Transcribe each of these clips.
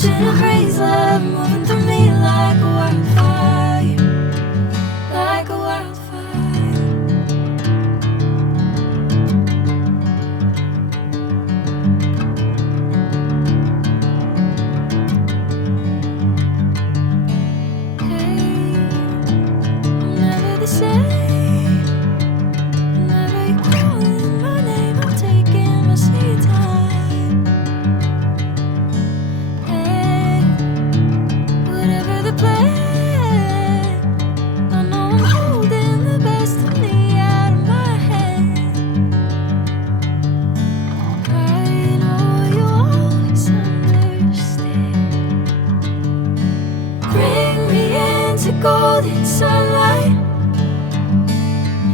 catching a breeze, love moving through me like a wildfire, like a wildfire. Hey, I'm never the same. Whenever you're calling my name, I'm taking my sweet time. Hey, whatever the plan, I know I'm holding the best of me out of my head. I know you always understand. Bring me into golden sunlight.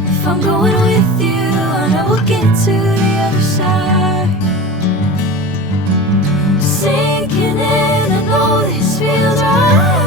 If I'm going with you, I know we'll get to the other side. Sinking in, I know this feels right.